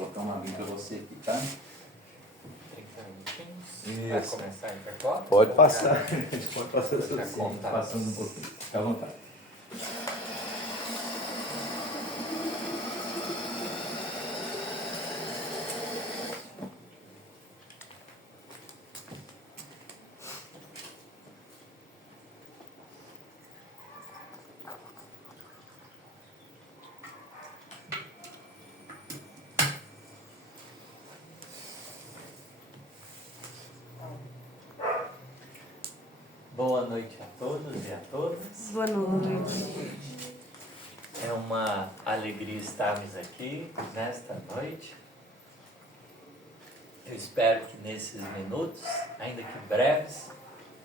colocar uma aguinha para você aqui, tá? 30 minutinhos. Vai Isso. começar a intercota? Pode passar. A gente pode passar Deixa assim, eu contar. passando um pouquinho. Fica à vontade. Boa noite a todos e a todas. Boa noite. É uma alegria estarmos aqui nesta noite. Eu espero que nesses minutos, ainda que breves,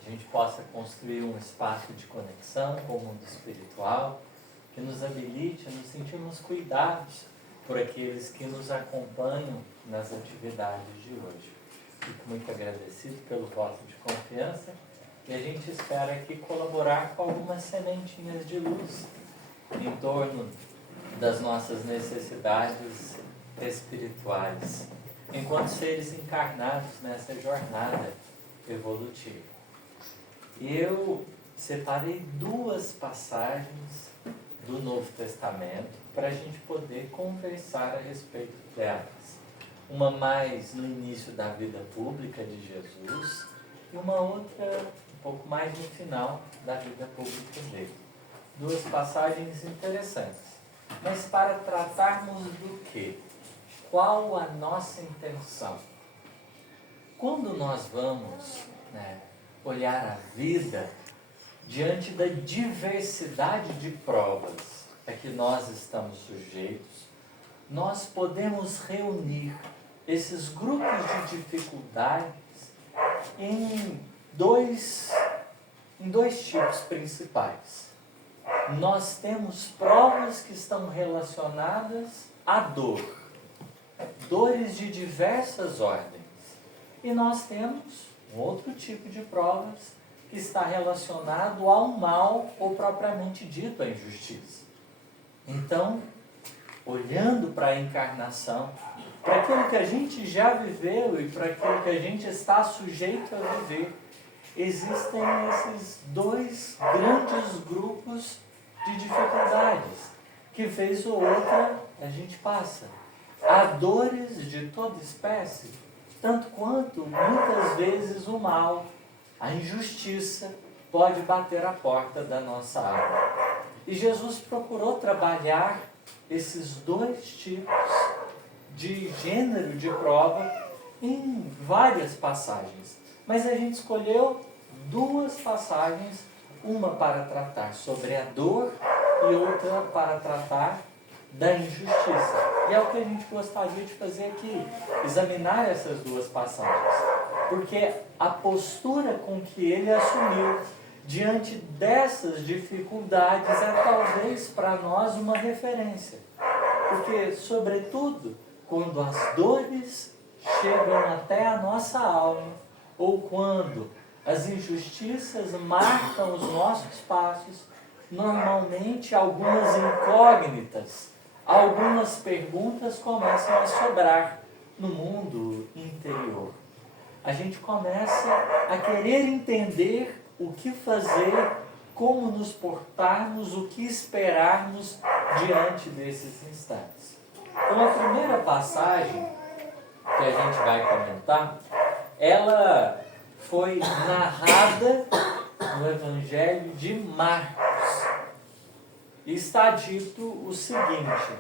a gente possa construir um espaço de conexão com o mundo espiritual, que nos habilite a nos sentirmos cuidados por aqueles que nos acompanham nas atividades de hoje. Fico muito agradecido pelo voto de confiança e a gente espera aqui colaborar com algumas sementinhas de luz em torno das nossas necessidades espirituais, enquanto seres encarnados nessa jornada evolutiva. E eu separei duas passagens do Novo Testamento para a gente poder conversar a respeito delas. Uma mais no início da vida pública de Jesus e uma outra um pouco mais no final da vida pública dele. Duas passagens interessantes. Mas para tratarmos do quê? Qual a nossa intenção? Quando nós vamos olhar a vida diante da diversidade de provas a que nós estamos sujeitos, nós podemos reunir esses grupos de dificuldades em dois tipos principais. Nós temos provas que estão relacionadas à dor, dores de diversas ordens. E nós temos um outro tipo de provas que está relacionado ao mal ou propriamente dito à injustiça. Então, olhando para a encarnação, para aquilo que a gente já viveu e para aquilo que a gente está sujeito a viver, existem esses dois grandes grupos de dificuldades que, vez ou outra, a gente passa. Há dores de toda espécie, tanto quanto, muitas vezes, o mal, a injustiça, pode bater à porta da nossa alma. E Jesus procurou trabalhar esses dois tipos de gênero de prova em várias passagens. Mas a gente escolheu duas passagens, uma para tratar sobre a dor e outra para tratar da injustiça. E é o que a gente gostaria de fazer aqui, examinar essas duas passagens. Porque a postura com que ele assumiu diante dessas dificuldades é talvez para nós uma referência. Porque, sobretudo, quando as dores chegam até a nossa alma, ou quando as injustiças marcam os nossos passos, normalmente algumas incógnitas, algumas perguntas começam a sobrar no mundo interior. A gente começa a querer entender o que fazer, como nos portarmos, o que esperarmos diante desses instantes. Então, a primeira passagem que a gente vai comentar, ela foi narrada no Evangelho de Marcos. E está dito o seguinte,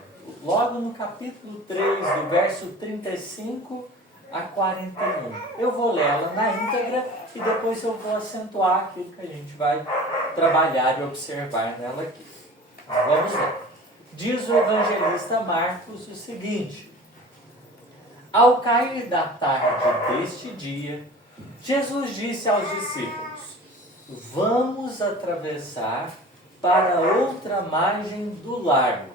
logo no capítulo 3, do verso 35 a 41. Eu vou ler ela na íntegra e depois eu vou acentuar aquilo que a gente vai trabalhar e observar nela aqui. Vamos lá. Diz o evangelista Marcos o seguinte: ao cair da tarde deste dia, Jesus disse aos discípulos: vamos atravessar para outra margem do lago.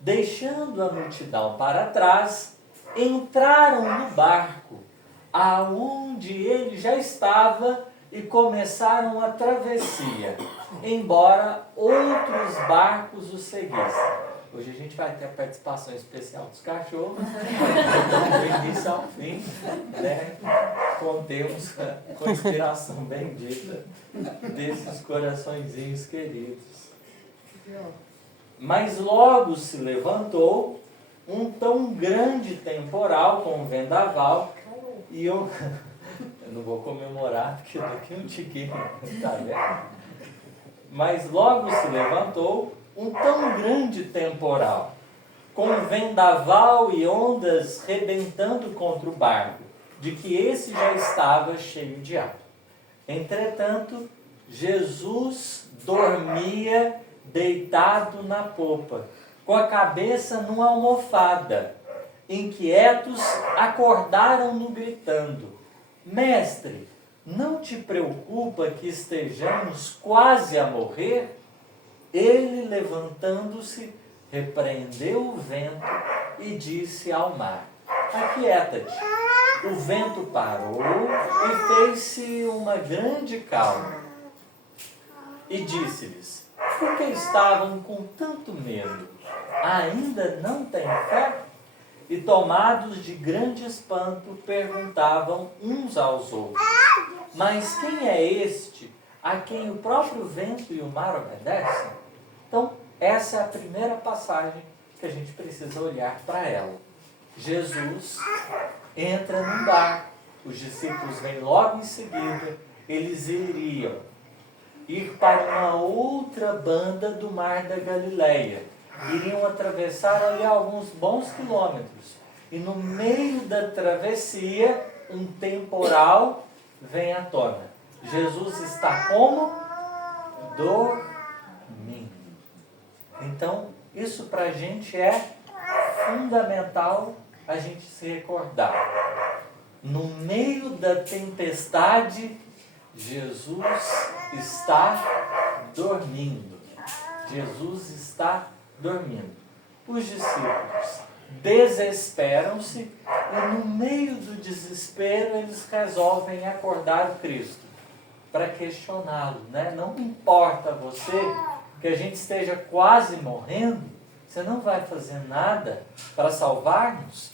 Deixando a multidão para trás, entraram no barco, aonde ele já estava, e começaram a travessia, embora outros barcos o seguissem. Hoje a gente vai ter a participação especial dos cachorros, do início ao fim, né? Contemos com a inspiração bendita desses coraçõezinhos queridos. Mas logo se levantou um tão grande temporal com um vendaval, e eu não vou comemorar, porque daqui um tiquinho, tá vendo? Mas logo se levantou um tão grande temporal, com vendaval e ondas rebentando contra o barco, de que esse já estava cheio de água. Entretanto, Jesus dormia deitado na popa, com a cabeça numa almofada. Inquietos, acordaram-no gritando: Mestre, não te preocupa que estejamos quase a morrer? Ele, levantando-se, repreendeu o vento e disse ao mar: Aquieta-te. O vento parou e fez-se uma grande calma. E disse-lhes: Por que estavam com tanto medo? Ainda não têm fé? E tomados de grande espanto, perguntavam uns aos outros: Mas quem é este a quem o próprio vento e o mar obedecem? Então, essa é a primeira passagem que a gente precisa olhar para ela. Jesus entra num barco, os discípulos vêm logo em seguida, eles iriam ir para uma outra banda do mar da Galileia. Iriam atravessar ali alguns bons quilômetros. E no meio da travessia, um temporal vem à tona. Jesus está como? Dormindo. Então, isso para a gente é fundamental a gente se recordar. No meio da tempestade, Jesus está dormindo. Jesus está dormindo. Os discípulos desesperam-se e no meio do desespero eles resolvem acordar o Cristo para questioná-lo, né? Não importa você que a gente esteja quase morrendo, você não vai fazer nada para salvar-nos?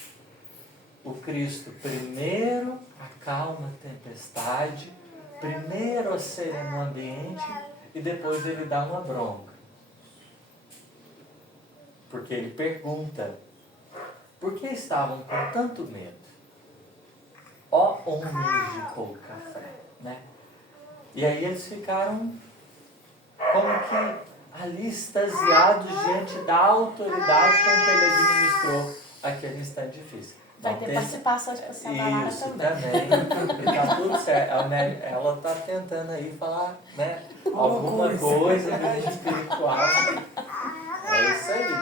O Cristo primeiro acalma a tempestade, primeiro serena o ambiente e depois ele dá uma bronca. Porque ele pergunta: por que estavam com tanto medo? Ó homens de pouca fé, né? E aí eles ficaram como que ali extasiados diante da autoridade com que ele administrou aquele instante difícil. Vai ter participação especial da Lara isso também. também. Tá tudo certo. Ela está tentando aí falar, né, alguma coisa do espiritual. É isso aí.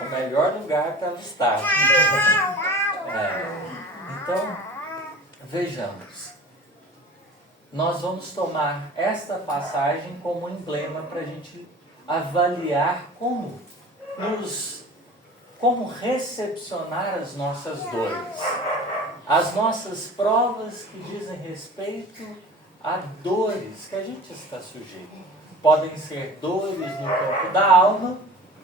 É o melhor lugar para ela estar. Então, vejamos. Nós vamos tomar esta passagem como emblema para a gente avaliar como recepcionar as nossas dores, as nossas provas que dizem respeito a dores que a gente está sujeito. Podem ser dores no campo da alma,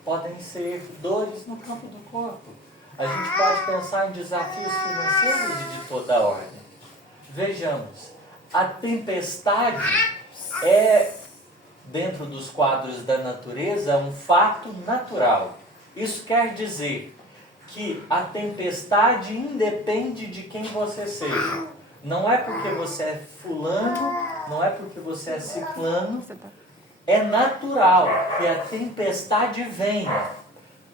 podem ser dores no campo do corpo. A gente pode pensar em desafios financeiros de toda ordem. Vejamos, a tempestade é, dentro dos quadros da natureza, um fato natural. Isso quer dizer que a tempestade independe de quem você seja. Não é porque você é fulano, não é porque você é ciclano. É natural que a tempestade venha.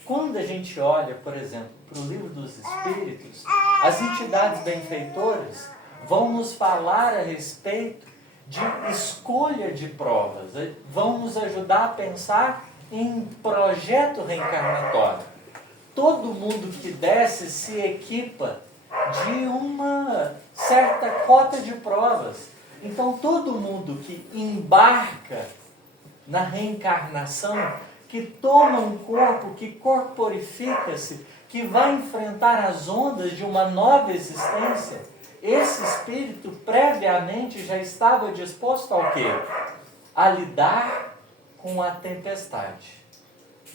Quando a gente olha, por exemplo, para o livro dos Espíritos, as entidades benfeitoras vão nos falar a respeito de escolha de provas, vão nos ajudar a pensar em projeto reencarnatório. Todo mundo que desce se equipa de uma certa cota de provas. Então todo mundo que embarca na reencarnação, que toma um corpo, que corporifica-se, que vai enfrentar as ondas de uma nova existência, esse espírito previamente já estava disposto ao quê? A lidar com a tempestade.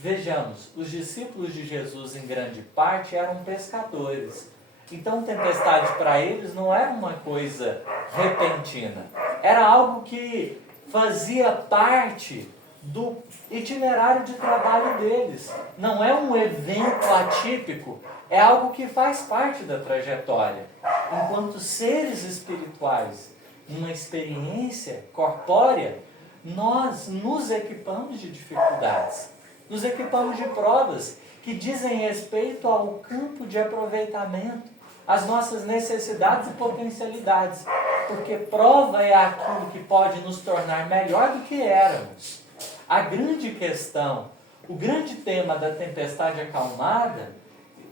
Vejamos, os discípulos de Jesus, em grande parte, eram pescadores. Então, tempestade para eles não era uma coisa repentina. Era algo que fazia parte do itinerário de trabalho deles. Não é um evento atípico, é algo que faz parte da trajetória. Enquanto seres espirituais, numa experiência corpórea, nós nos equipamos de dificuldades, nos equipamos de provas que dizem respeito ao campo de aproveitamento, às nossas necessidades e potencialidades, porque prova é aquilo que pode nos tornar melhor do que éramos. A grande questão, o grande tema da tempestade acalmada,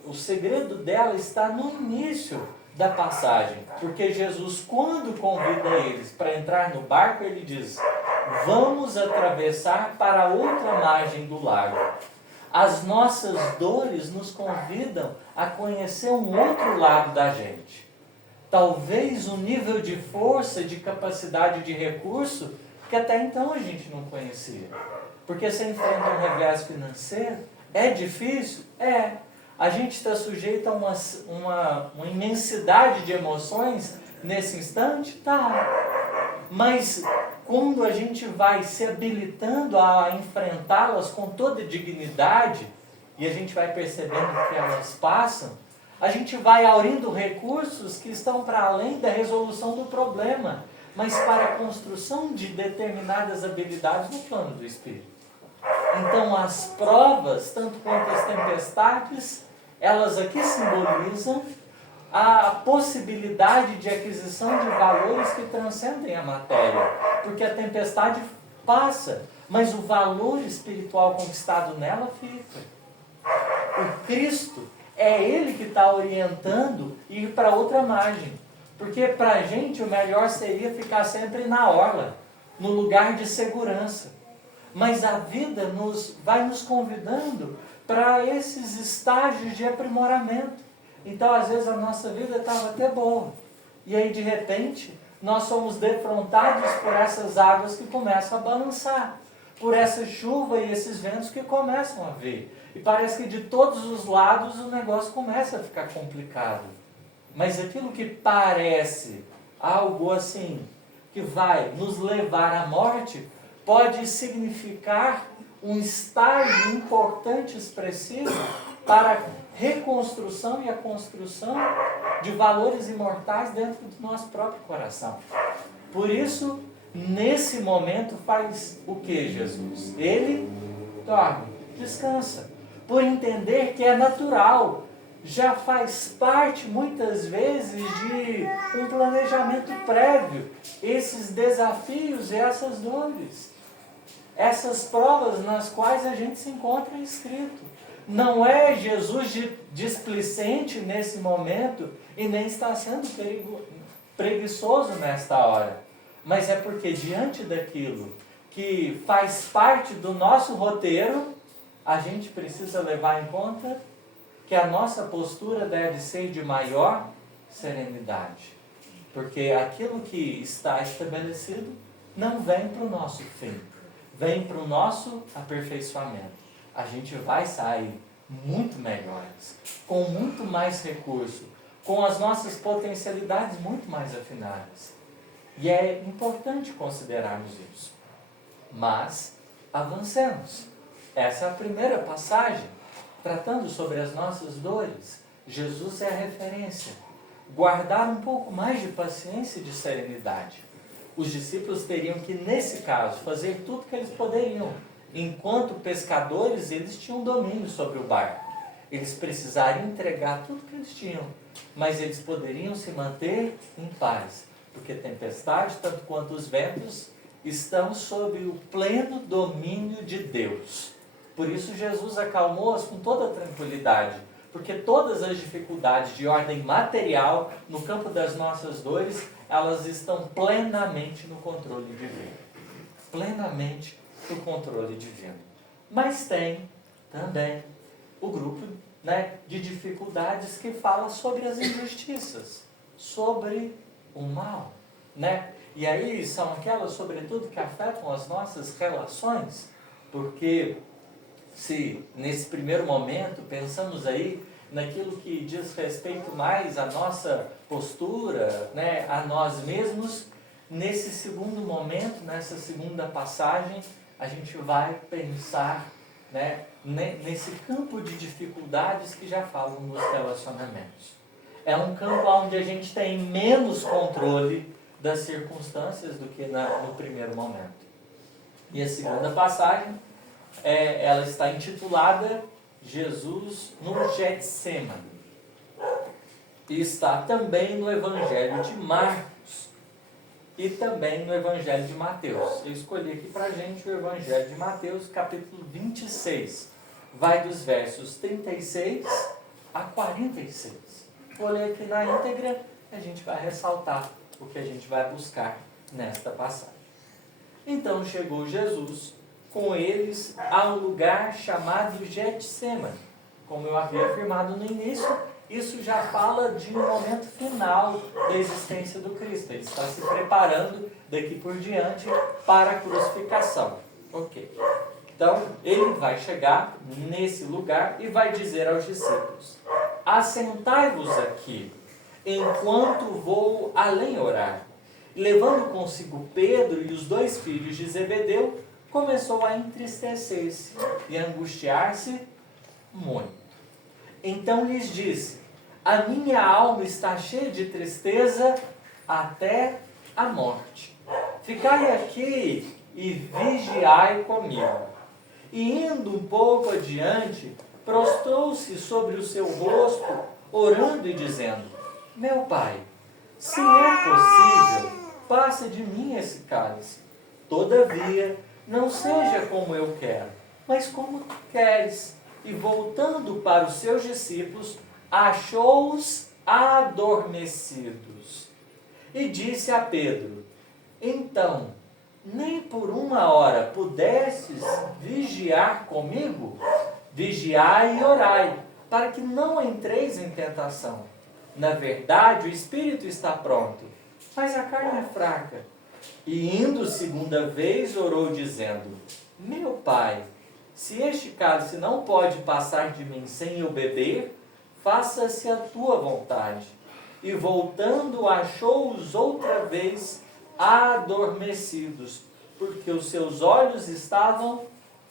o segredo dela está no início da passagem, porque Jesus, quando convida eles para entrar no barco, ele diz: vamos atravessar para a outra margem do lago. As nossas dores nos convidam a conhecer um outro lado da gente. Talvez um nível de força, de capacidade de recurso, que até então a gente não conhecia. Porque você enfrenta um revés financeiro, é difícil? É. A gente está sujeito a uma imensidade de emoções nesse instante? Tá. Mas quando a gente vai se habilitando a enfrentá-las com toda dignidade, e a gente vai percebendo que elas passam, a gente vai aurindo recursos que estão para além da resolução do problema, mas para a construção de determinadas habilidades no plano do espírito. Então as provas, tanto quanto as tempestades, elas aqui simbolizam a possibilidade de aquisição de valores que transcendem a matéria, porque a tempestade passa, mas o valor espiritual conquistado nela fica. O Cristo é Ele que está orientando e ir para outra margem, porque para a gente o melhor seria ficar sempre na orla, no lugar de segurança, mas a vida vai nos convidando para esses estágios de aprimoramento. Então, às vezes, a nossa vida estava até boa. E aí, de repente, nós somos defrontados por essas águas que começam a balançar. Por essa chuva e esses ventos que começam a vir. E parece que de todos os lados o negócio começa a ficar complicado. Mas aquilo que parece algo assim, que vai nos levar à morte, pode significar um estágio importante, expressivo, para a reconstrução e a construção de valores imortais dentro do nosso próprio coração. Por isso, nesse momento faz o que Jesus? Ele dorme, descansa, por entender que é natural, já faz parte muitas vezes de um planejamento prévio, esses desafios e essas dores, essas provas nas quais a gente se encontra inscrito. Não é Jesus displicente nesse momento e nem está sendo preguiçoso nesta hora, mas é porque diante daquilo que faz parte do nosso roteiro, a gente precisa levar em conta que a nossa postura deve ser de maior serenidade, porque aquilo que está estabelecido não vem para o nosso fim, vem para o nosso aperfeiçoamento. A gente vai sair muito melhores, com muito mais recurso, com as nossas potencialidades muito mais afinadas. E é importante considerarmos isso. Mas avancemos. Essa é a primeira passagem, tratando sobre as nossas dores. Jesus é a referência. Guardar um pouco mais de paciência e de serenidade. Os discípulos teriam que, nesse caso, fazer tudo que eles poderiam. Enquanto pescadores, eles tinham domínio sobre o barco. Eles precisariam entregar tudo que eles tinham, mas eles poderiam se manter em paz, porque a tempestade, tanto quanto os ventos, estão sob o pleno domínio de Deus. Por isso Jesus acalmou-as com toda tranquilidade, porque todas as dificuldades de ordem material, no campo das nossas dores, elas estão plenamente no controle divino. Plenamente no controle divino. Mas tem também o grupo, de dificuldades que fala sobre as injustiças, sobre o mal. E aí são aquelas, sobretudo, que afetam as nossas relações, porque se nesse primeiro momento pensamos aí naquilo que diz respeito mais à nossa postura, né, a nós mesmos, nesse segundo momento, nessa segunda passagem, a gente vai pensar, né, nesse campo de dificuldades que já falam nos relacionamentos. É um campo onde a gente tem menos controle das circunstâncias do que no primeiro momento. E a segunda passagem, ela está intitulada Jesus no Getsemane. E está também no Evangelho de Marcos e também no Evangelho de Mateus. Eu escolhi aqui para a gente o Evangelho de Mateus, capítulo 26. Vai dos versos 36 a 46. Vou ler aqui na íntegra e a gente vai ressaltar o que a gente vai buscar nesta passagem. Então chegou Jesus com eles a um lugar chamado Getsemane. Como eu havia afirmado no início, isso já fala de um momento final da existência do Cristo. Ele está se preparando daqui por diante para a crucificação. Ok. Então, ele vai chegar nesse lugar e vai dizer aos discípulos: assentai-vos aqui, enquanto vou além orar. E levando consigo Pedro e os 2 filhos de Zebedeu, começou a entristecer-se e angustiar-se muito. Então lhes disse: a minha alma está cheia de tristeza até a morte. Ficai aqui e vigiai comigo. E indo um pouco adiante, prostrou-se sobre o seu rosto, orando e dizendo: meu Pai, se é possível, passa de mim esse cálice. Todavia, não seja como eu quero, mas como tu queres. E voltando para os seus discípulos, achou-os adormecidos. E disse a Pedro: então, nem por 1 hora pudestes vigiar comigo? Vigiai e orai, para que não entreis em tentação. Na verdade, o espírito está pronto, mas a carne é fraca. E indo segunda vez, orou dizendo: meu Pai, se este cálice não pode passar de mim sem eu beber, faça-se a tua vontade. E voltando, achou-os outra vez adormecidos, porque os seus olhos estavam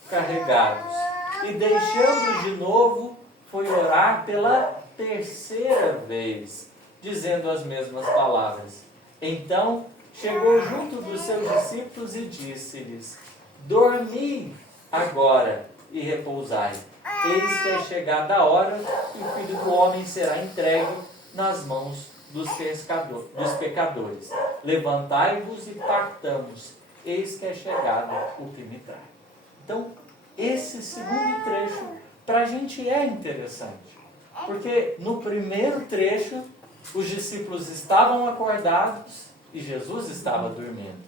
carregados. E deixando-os de novo, foi orar pela 3ª vez, dizendo as mesmas palavras. Então chegou junto dos seus discípulos e disse-lhes: dormi agora e repousai. Eis que é chegada a hora que o Filho do Homem será entregue nas mãos dos pecadores. Levantai-vos e partamos. Eis que é chegado o que me trai. Então, esse segundo trecho para a gente é interessante. Porque no primeiro trecho, os discípulos estavam acordados e Jesus estava dormindo.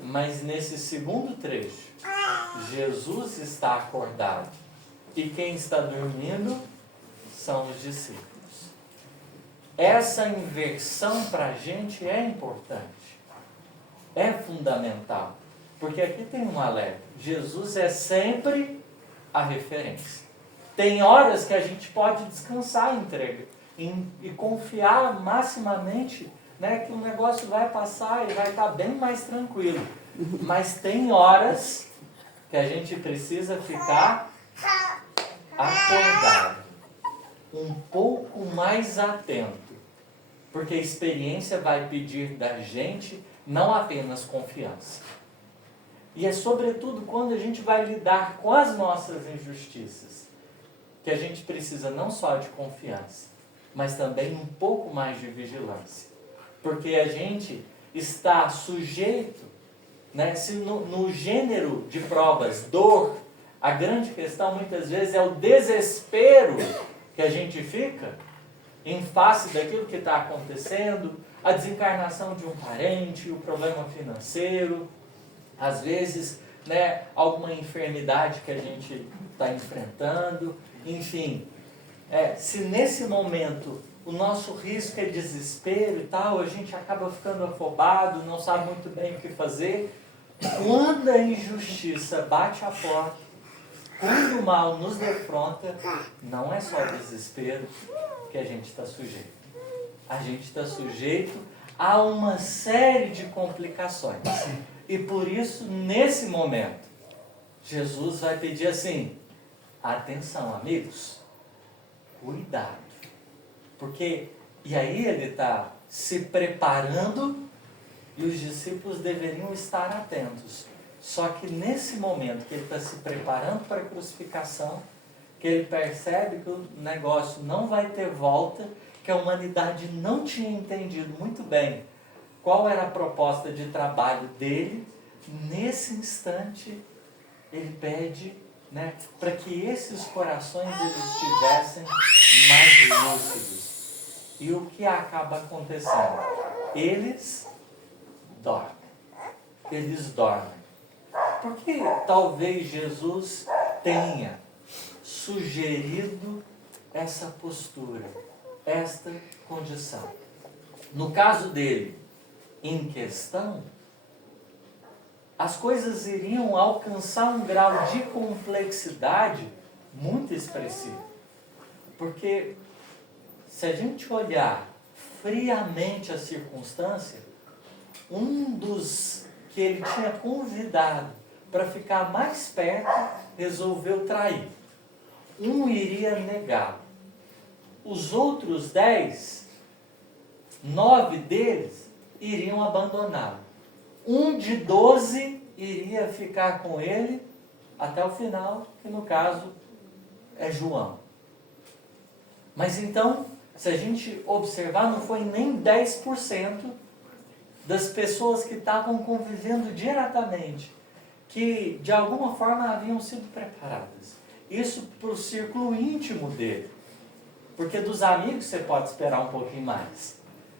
Mas nesse segundo trecho, Jesus está acordado. E quem está dormindo são os discípulos. Essa inversão para a gente é importante. É fundamental. Porque aqui tem um alerta. Jesus é sempre a referência. Tem horas que a gente pode descansar e confiar maximamente, né, que o negócio vai passar e vai estar bem mais tranquilo. Mas tem horas que a gente precisa ficar acordado, um pouco mais atento, porque a experiência vai pedir da gente não apenas confiança. E é sobretudo quando a gente vai lidar com as nossas injustiças, que a gente precisa não só de confiança, mas também um pouco mais de vigilância. Porque a gente está sujeito, né, se no gênero de provas, dor, a grande questão muitas vezes é o desespero que a gente fica em face daquilo que está acontecendo, a desencarnação de um parente, o problema financeiro, às vezes, né, alguma enfermidade que a gente está enfrentando, enfim. Se nesse momento o nosso risco é desespero e tal, a gente acaba ficando afobado, não sabe muito bem o que fazer. Quando a injustiça bate a porta, quando o mal nos defronta, não é só desespero que a gente está sujeito. A gente está sujeito a uma série de complicações. E por isso, nesse momento, Jesus vai pedir assim: atenção, amigos, cuidado. Porque, e aí ele está se preparando e os discípulos deveriam estar atentos. Só que nesse momento que ele está se preparando para a crucificação, que ele percebe que o negócio não vai ter volta, que a humanidade não tinha entendido muito bem qual era a proposta de trabalho dele, nesse instante ele pede, né, para que esses corações eles estivessem mais lúcidos. E o que acaba acontecendo? Eles dormem. Eles dormem. Porque talvez Jesus tenha sugerido essa postura, esta condição. No caso dele, em questão, as coisas iriam alcançar um grau de complexidade muito expressivo. Porque se a gente olhar friamente a circunstância, um dos que ele tinha convidado para ficar mais perto resolveu trair. Um iria negá-lo. Os outros 10, 9 deles iriam abandoná-lo. Um de 12 iria ficar com ele até o final, que no caso é João. Mas então, se a gente observar, não foi nem 10% das pessoas que estavam convivendo diretamente, que de alguma forma haviam sido preparadas. Isso para o círculo íntimo dele. Porque dos amigos você pode esperar um pouquinho mais.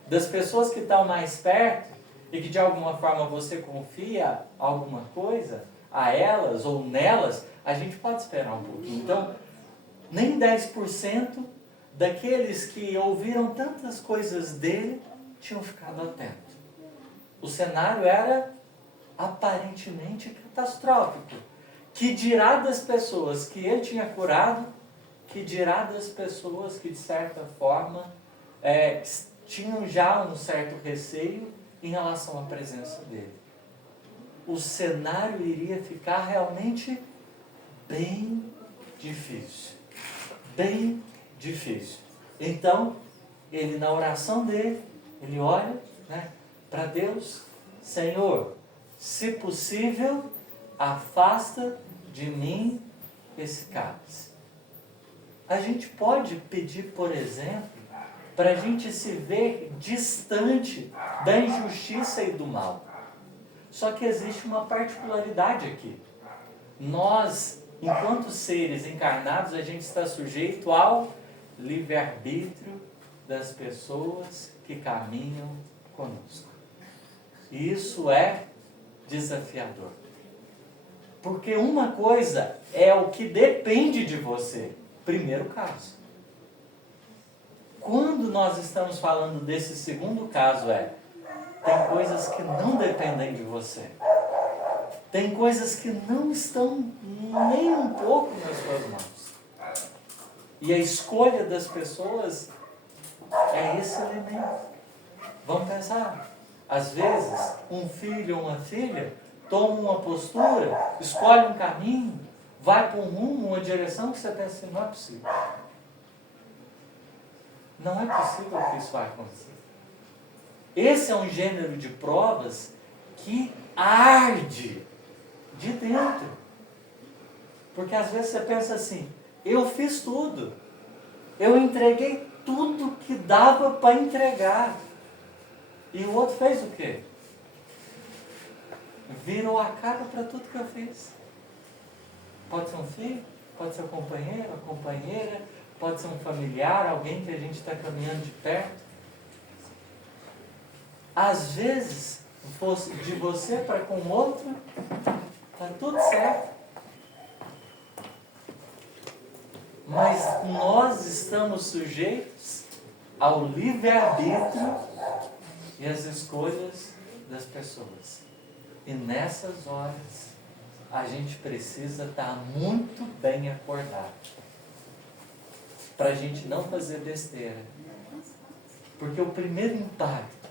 Das pessoas que estão mais perto e que de alguma forma você confia alguma coisa a elas ou nelas, a gente pode esperar um pouquinho. Então, nem 10% daqueles que ouviram tantas coisas dele tinham ficado atentos. O cenário era aparentemente catastrófico. Que dirá das pessoas que ele tinha curado, que dirá das pessoas que de certa forma tinham já um certo receio em relação à presença dele. O cenário iria ficar realmente bem difícil. Bem difícil. Então, ele na oração dele, ele olha, né, para Deus: Senhor, se possível, afasta de mim esse cálice. A gente pode pedir, por exemplo, para a gente se ver distante da injustiça e do mal. Só que existe uma particularidade aqui. Nós, enquanto seres encarnados, a gente está sujeito ao livre-arbítrio das pessoas que caminham conosco. E isso é desafiador. Porque uma coisa é o que depende de você. Primeiro caso. Quando nós estamos falando desse segundo caso, tem coisas que não dependem de você. Tem coisas que não estão nem um pouco nas suas mãos. E a escolha das pessoas é esse elemento. Vamos pensar. Às vezes, um filho ou uma filha toma uma postura, escolhe um caminho, vai para um rumo, uma direção que você pensa assim: não é possível. Não é possível que isso vai acontecer. Esse é um gênero de provas que arde de dentro. Porque às vezes você pensa assim: eu fiz tudo. Eu entreguei tudo que dava para entregar. E o outro fez o quê? Virou a cara para tudo que eu fiz. Pode ser um filho, pode ser um companheiro, uma companheira, pode ser um familiar, alguém que a gente está caminhando de perto. Às vezes, de você para com o outro, está tudo certo. Mas nós estamos sujeitos ao livre-arbítrio e às escolhas das pessoas. E nessas horas, a gente precisa estar muito bem acordado, para a gente não fazer besteira. Porque o primeiro impacto,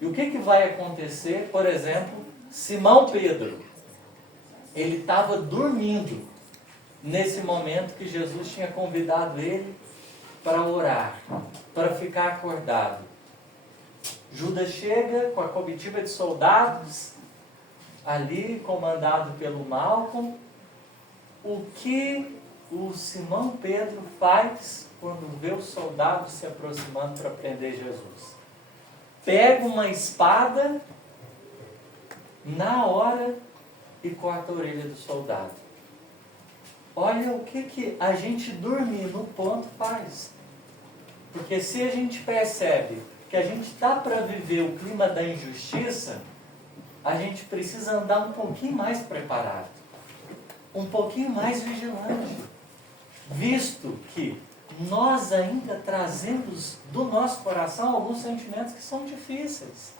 e o que vai acontecer, por exemplo, Simão Pedro, ele estava dormindo nesse momento que Jesus tinha convidado ele para orar, para ficar acordado. Judas chega com a comitiva de soldados, ali comandado pelo Malco. O que o Simão Pedro faz quando vê os soldados se aproximando para prender Jesus? Pega uma espada na hora e corta a orelha do soldado. Olha o que a gente dormir no ponto faz. Porque se a gente percebe que a gente está para viver o clima da injustiça, a gente precisa andar um pouquinho mais preparado, um pouquinho mais vigilante, visto que nós ainda trazemos do nosso coração alguns sentimentos que são difíceis,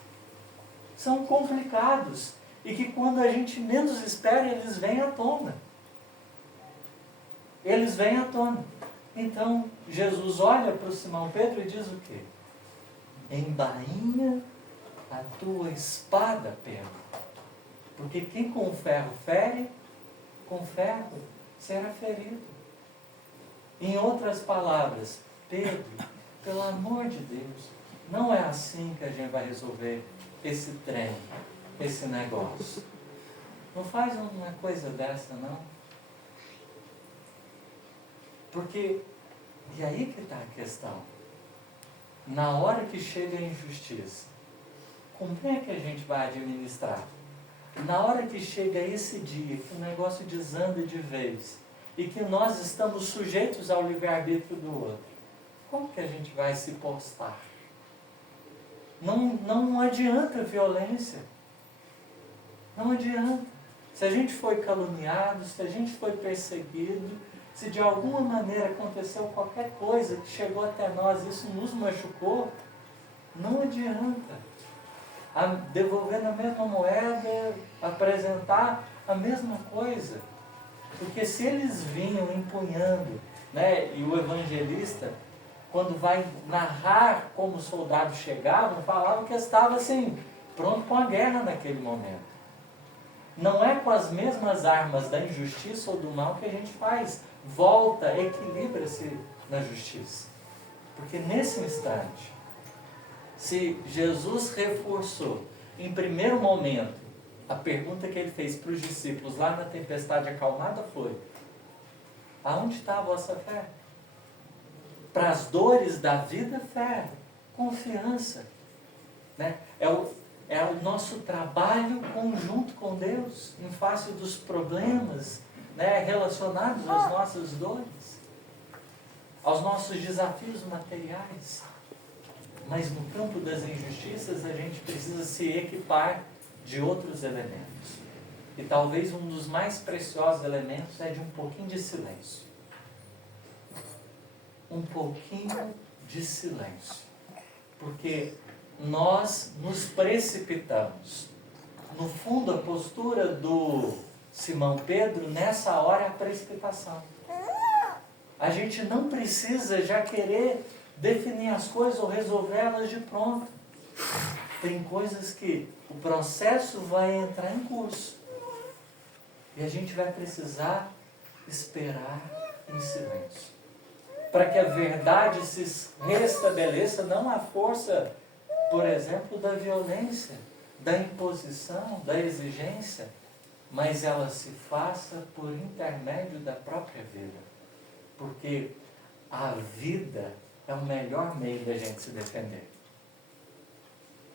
são complicados, e que quando a gente menos espera, eles vêm à tona. Eles vêm à tona. Então, Jesus olha para o Simão Pedro e diz o quê? Embainha a tua espada, Pedro. Porque quem com ferro fere, com ferro será ferido. Em outras palavras, Pedro, pelo amor de Deus, não é assim que a gente vai resolver esse trem, esse negócio. Não faz uma coisa dessa, não. Porque, e aí que está a questão. Na hora que chega a injustiça, como é que a gente vai administrar? Na hora que chega esse dia, que o negócio desanda de vez, e que nós estamos sujeitos ao livre-arbítrio do outro, como que a gente vai se postar? Não adianta violência. Não adianta. Se a gente foi caluniado, se a gente foi perseguido, se de alguma maneira aconteceu qualquer coisa que chegou até nós, isso nos machucou, não adianta. Devolver na mesma moeda, apresentar a mesma coisa. Porque se eles vinham empunhando, né, e o evangelista, quando vai narrar como os soldados chegavam, falava que estava assim, pronto para uma guerra naquele momento. Não é com as mesmas armas da injustiça ou do mal que a gente faz. Volta, equilibra-se na justiça. Porque nesse instante, se Jesus reforçou, em primeiro momento, a pergunta que ele fez para os discípulos lá na tempestade acalmada foi: aonde está a vossa fé? Para as dores da vida, fé, confiança. Né? É o nosso trabalho conjunto com Deus, em face dos problemas, né, relacionados às nossas dores, aos nossos desafios materiais. Mas no campo das injustiças, a gente precisa se equipar de outros elementos. E talvez um dos mais preciosos elementos é de um pouquinho de silêncio. Um pouquinho de silêncio. Porque nós nos precipitamos. No fundo, a postura do Simão Pedro, nessa hora, é a precipitação. A gente não precisa já querer definir as coisas ou resolvê-las de pronto. Tem coisas que o processo vai entrar em curso. E a gente vai precisar esperar em silêncio. Para que a verdade se restabeleça, não à força, por exemplo, da violência, da imposição, da exigência, mas ela se faça por intermédio da própria vida. Porque a vida é o melhor meio da gente se defender.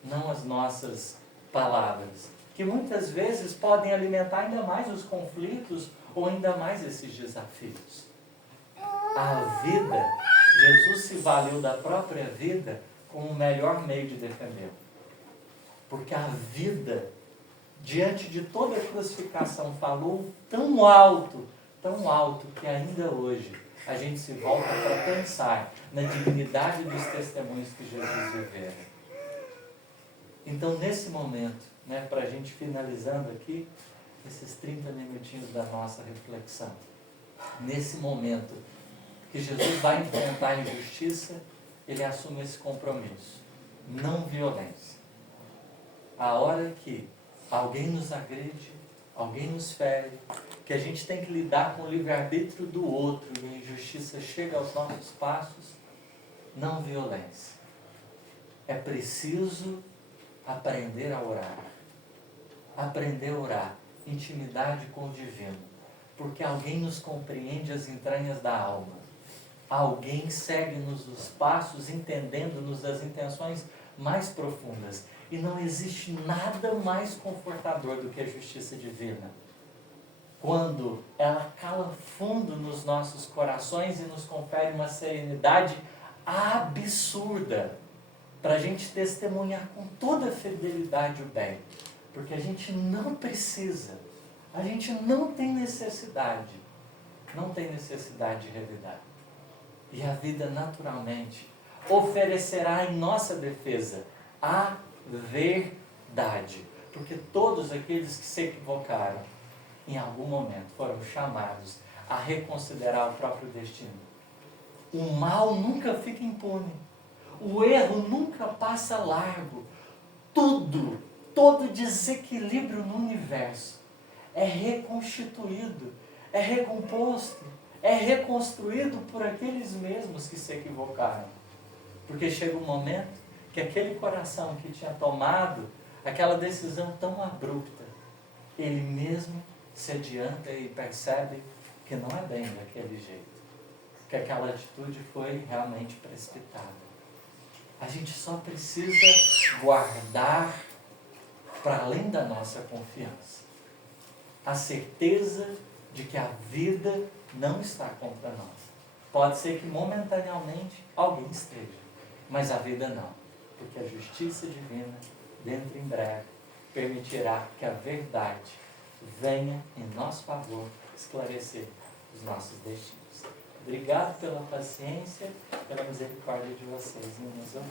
Não as nossas palavras, que muitas vezes podem alimentar ainda mais os conflitos ou ainda mais esses desafios. A vida, Jesus se valeu da própria vida como o melhor meio de defendê-lo. Porque a vida, diante de toda a crucificação, falou tão alto, que ainda hoje a gente se volta para pensar na dignidade dos testemunhos que Jesus vivera. Então, nesse momento, né, para a gente finalizando aqui, esses 30 minutinhos da nossa reflexão. Nesse momento que Jesus vai enfrentar a injustiça, ele assume esse compromisso. Não violência. A hora que alguém nos agride, alguém nos fere, que a gente tem que lidar com o livre-arbítrio do outro e a injustiça chega aos nossos passos, não violência. É preciso aprender a orar. Aprender a orar. Intimidade com o divino. Porque alguém nos compreende as entranhas da alma. Alguém segue-nos os passos, entendendo-nos as intenções mais profundas. E não existe nada mais confortador do que a justiça divina. Quando ela cala fundo nos nossos corações e nos confere uma serenidade absurda para a gente testemunhar com toda a fidelidade o bem. Porque a gente não precisa, a gente não tem necessidade de revidar. E a vida naturalmente oferecerá em nossa defesa a verdade. Porque todos aqueles que se equivocaram, em algum momento foram chamados a reconsiderar o próprio destino. O mal nunca fica impune. O erro nunca passa largo. Todo desequilíbrio no universo é reconstituído, é recomposto, é reconstruído por aqueles mesmos que se equivocaram. Porque chega um momento que aquele coração que tinha tomado aquela decisão tão abrupta, ele mesmo se adianta e percebe que não é bem daquele jeito, que aquela atitude foi realmente precipitada. A gente só precisa guardar, para além da nossa confiança, a certeza de que a vida não está contra nós. Pode ser que momentaneamente alguém esteja, mas a vida não, porque a justiça divina, dentro em breve, permitirá que a verdade venha em nosso favor esclarecer os nossos destinos. Obrigado pela paciência, pela misericórdia de vocês em nos ouvir.